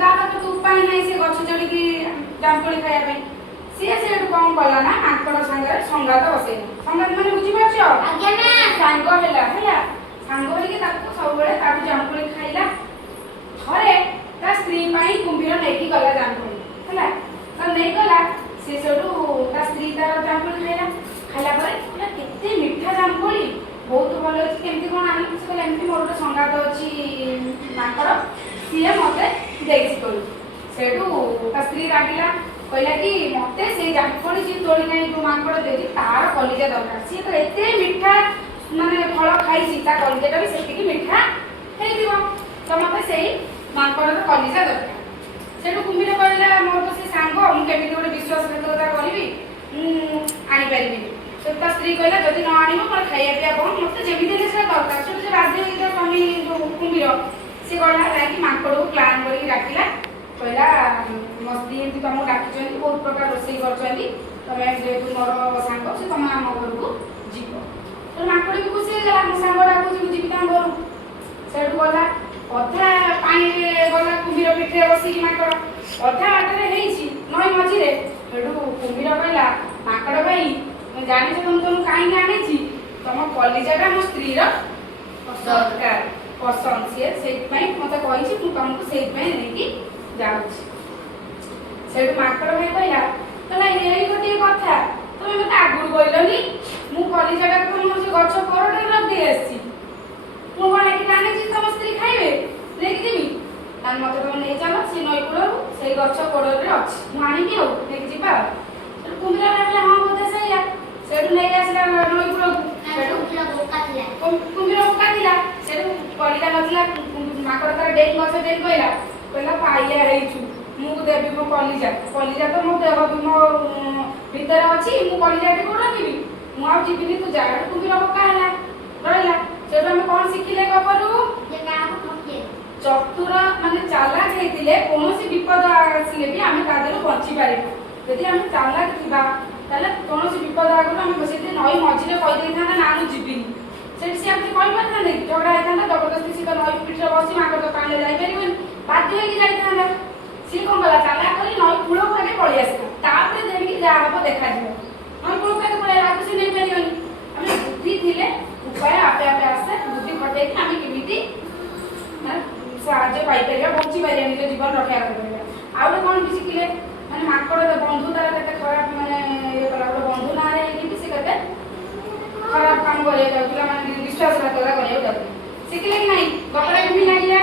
ତା ପାଖରେ ତ ଉପାୟ ନାହିଁ, ସେ ଗଛ ଚଢ଼ିକି ଜାମୁକୋଳି ଖାଇବା ପାଇଁ। ସିଏ ସେଠୁ କ'ଣ କଲା ନା ମାଙ୍କଡ଼ ସାଙ୍ଗରେ ସଂଗାତ ବସେଇଲା। ସଂଗାତ ମାନେ ବୁଝିପାରୁଛ? ଆଜ୍ଞା ନା। ସାଙ୍ଗ ହେଲା ସାଙ୍ଗ ହେଇକି ତାକୁ ସବୁବେଳେ ତାକୁ ଜାମୁକୋଳି ଖାଇଲା। ଥରେ ତା ସ୍ତ୍ରୀ ପାଇଁ କୁମ୍ଭୀର ନେଇକି ଗଲା ଜାମୁକୋଳି ହେଲା, ତ ନେଇଗଲା। ସେ ସେଠୁ ତା ସ୍ତ୍ରୀ ତାର ଜାମୁକୋଳି ଖାଇଲା ପରେ କହିଲା କେତେ ମିଠା ଜାମୁକୋଳି, ବହୁତ ଭଲ ହେଇଛି, କେମିତି କ'ଣ ଆଣିଲି? ସେ କହିଲା ଏମିତି ମୋର ଗୋଟେ ସଂଗାତ ଅଛି ମାଙ୍କଡ଼, ସିଏ ମୋତେ ଦେଇଛି ତୋଳି। ସେଠୁ ତା ସ୍ତ୍ରୀ ରାଗିଲା, କହିଲା କି ମୋତେ ସେଇ ଜାମୁକୋଳି ଯିଏ ତୋଳି ନାହିଁ ଯେଉଁ ମାଙ୍କଡ଼ ଦେଇଛି ତାର କଲିଜା ଦରକାର। ସିଏ ତ ଏତେ ମିଠା ମାନେ ଫଳ ଖାଇଛି, ତା କଲିଜାଟା ବି ସେତିକି ମିଠା ହେଇଥିବ, ତ ମୋତେ ସେଇ ମାଙ୍କଡ଼ର କଲିଜା ଦରକାର। ସେଠୁ କୁମ୍ଭୀର କହିଲା ମୋର ତ ସେ ସାଙ୍ଗ, ମୁଁ କେମିତି ଗୋଟେ ବିଶ୍ୱାସଘାତକତା କରିବି, ମୁଁ ଆଣିପାରିବିନି। ସେଠୁ ତା ସ୍ତ୍ରୀ କହିଲା ଯଦି ନ ଆଣିବ ମୋର ଖାଇବା ପିଇବା କ'ଣ, ମୋତେ ଯେମିତି ହେଲେ ସେଟା ଦରକାର। ସେଠୁ ସେ ବାଧ୍ୟ ହେଇକି ତା ସ୍ୱାମୀ ଯେଉଁ କୁମ୍ଭୀର ସେ ଗଲା ଯାଇକି ମାଙ୍କଡ଼କୁ ପ୍ଲାନ୍ କରିକି ଡାକିଲା, କହିଲା ମୋ ସ୍ତ୍ରୀ ଏମିତି ତୁମକୁ ଡାକିଛନ୍ତି, ବହୁତ ପ୍ରକାର ରୋଷେଇ କରିଛନ୍ତି, ତୁମେ ଯେହେତୁ ମୋର ସାଙ୍ଗ ସେ ତୁମେ ଆମ ଘରକୁ ଯିବ। ସେଠୁ ମାଙ୍କଡ଼ ବି ଖୁସି ହେଇଗଲା, ମୋ ସାଙ୍ଗ ଡାକୁଛି ମୁଁ ଯିବି ତାଙ୍କ ଘରକୁ। ସେଠୁ ଗଲା, ଅଧା ପାଣିରେ ଗଲା କୁମ୍ଭୀର ପିଠିରେ ବସିକି ମାଙ୍କଡ଼, ଅଧା ବାଟରେ ହେଇଛି ନଈ ମଝିରେ। ସେଠୁ କୁମ୍ଭୀର କହିଲା ମାଙ୍କଡ଼ ଭାଇ ମୁଁ ଜାଣିଛ ତୁମକୁ କାହିଁକି ଆଣିଛି, ତମ କଲିଜାଟା ମୋ ସ୍ତ୍ରୀର ଦରକାର ପସନ୍ଦ, ସିଏ ସେଇଥିପାଇଁ ମୋତେ କହିଛି, ମୁଁ ତୁମକୁ ସେଇଥିପାଇଁ ନେଇକି ଯାଉଛି। ସେଠୁ ମାଙ୍କଡ଼ ଭାଇ କହିଲା ଏଇ ଗୋଟିଏ କଥା, ତମେ ମୋତେ ଆଗରୁ କହିଲନି, ମୁଁ କଲିଜାଟାକୁ ମୋ ସେ ଗଛ କୋରଡ଼ରେ ରଖିଦେଇ ଆସିଛି, ମୁଁ କ'ଣ ଏଠି ଆଣିଛି ତମ ସ୍ତ୍ରୀ ଖାଇବେ ନେଇକି ଯିବି? ତାହେଲେ ମୋତେ ତମେ ନେଇ ଚାଲ ସେ ନଈ କୂଳରୁ, ସେଇ ଗଛ କୋରଡ଼ରେ ଅଛି, ମୁଁ ଆଣିବି ଆଉ ନେଇକି ଯିବା ଆଉ। ସେଠୁ କୁମ୍ଭୀର ଭାବିଲା ହଁ ବୋଧେ ସେଇଆ। ସେଠୁ ନେଇ ଆସିଲା ନଈ କୂଳକୁ। ସେଠୁ କୁମ୍ଭୀର ବୋକା ଥିଲା, ସେଠୁ କଲିଜା ନଥିଲା, ମାଙ୍କଡ଼ ତାର ଡେଇଁ ଗଛ ଡେଇଁ କହିଲା ପାଇଆ ହେଇଛୁ, ମୁଁ ଦେବି ମୋ କଲିଜା, କଲିଜା ତ ମୋ ଦେହ ମୋ ଭିତରେ ଅଛି, ମୁଁ କଲିଜାଟି କୋଉଠି ରଖିବି, ମୁଁ ଆଉ ଯିବିନି, ତୁ ଯା। କୁମ୍ଭୀର ବୋକା ହେଲା ରହିଲା। ସେଠୁ ଆମେ କ'ଣ ଶିଖିଲେ ଗପରୁ? ଚତୁର ମାନେ ଚାଲାକ ହେଇଥିଲେ କୌଣସି ବିପଦ ଆସିଲେ ବି ଆମେ ତା ଦେହରୁ ବଞ୍ଚି ପାରିବା। ଯଦି ଆମେ ଚାଲାକ ଥିବା ତାହେଲେ କୌଣସି ବିପଦ ଆଗରୁ ଆମେ ସେଠି ନଈ ମଝିରେ କହିଦେଇଥାନ୍ତା ନା ମୁଁ ଯିବିନି, ସେଠି ସେ ଆମେ କହିପାରିଥାନ୍ତେ କି? ଝଗଡ଼ା ହେଇଥାନ୍ତା, ଜବରଦସ୍ତି ସେ ତ ନଈ ପିଠିରେ ବସି ମାଙ୍କଡ଼ ତ ପାଣିରେ ଯାଇପାରିବନି, ବାଧ୍ୟ ହେଇକି ଯାଇଥାନ୍ତା। ସିଏ କ'ଣ କଲା, ଚାଲାକ କରି ନଈ କୂଳକୁ ଆଗେ ପଳେଇ ଆସିଲା, ତାପରେ ଯେମିତି ଯାହା ହବ ଦେଖାଯିବ। ନଈ କୂଳକୁ ଆଗେ ପଳେଇ ଆସିଲା, ସେ ନେଇପାରିବନି। ଆମେ ବୁଦ୍ଧି ଥିଲେ ଉପାୟ ଆପେ ଆପେ ଆସେ, ବୁଦ୍ଧି ଖଟେଇକି ଆମେ କେମିତି ମାନେ ସାହାଯ୍ୟ ପାଇପାରିବା, ବଞ୍ଚି ପାରିବା, ନିଜ ଜୀବନ ରକ୍ଷା କରିପାରିବା। ଆଉ ଗୋଟେ କ'ଣ ବି ଶିଖିଲେ, ମାନେ ମାଙ୍କଡ଼ ବନ୍ଧୁ ତାର କେତେ ଖରାପ ମାନେ ଇଏ କଲା, ଗୋଟେ ବନ୍ଧୁ ନାଁରେ ହେଇକି ବି ସେ କେତେ ଖରାପ କାମ କରିବାକୁ ଯାଉଥିଲା, ମାନେ ବିଶ୍ୱାସଘାତକତା କରିବାକୁ ଯାଉଥିଲା। ଶିଖିଲେ କି ନାହିଁ? ଗପଟା କେମିତି ଲାଗିଲା?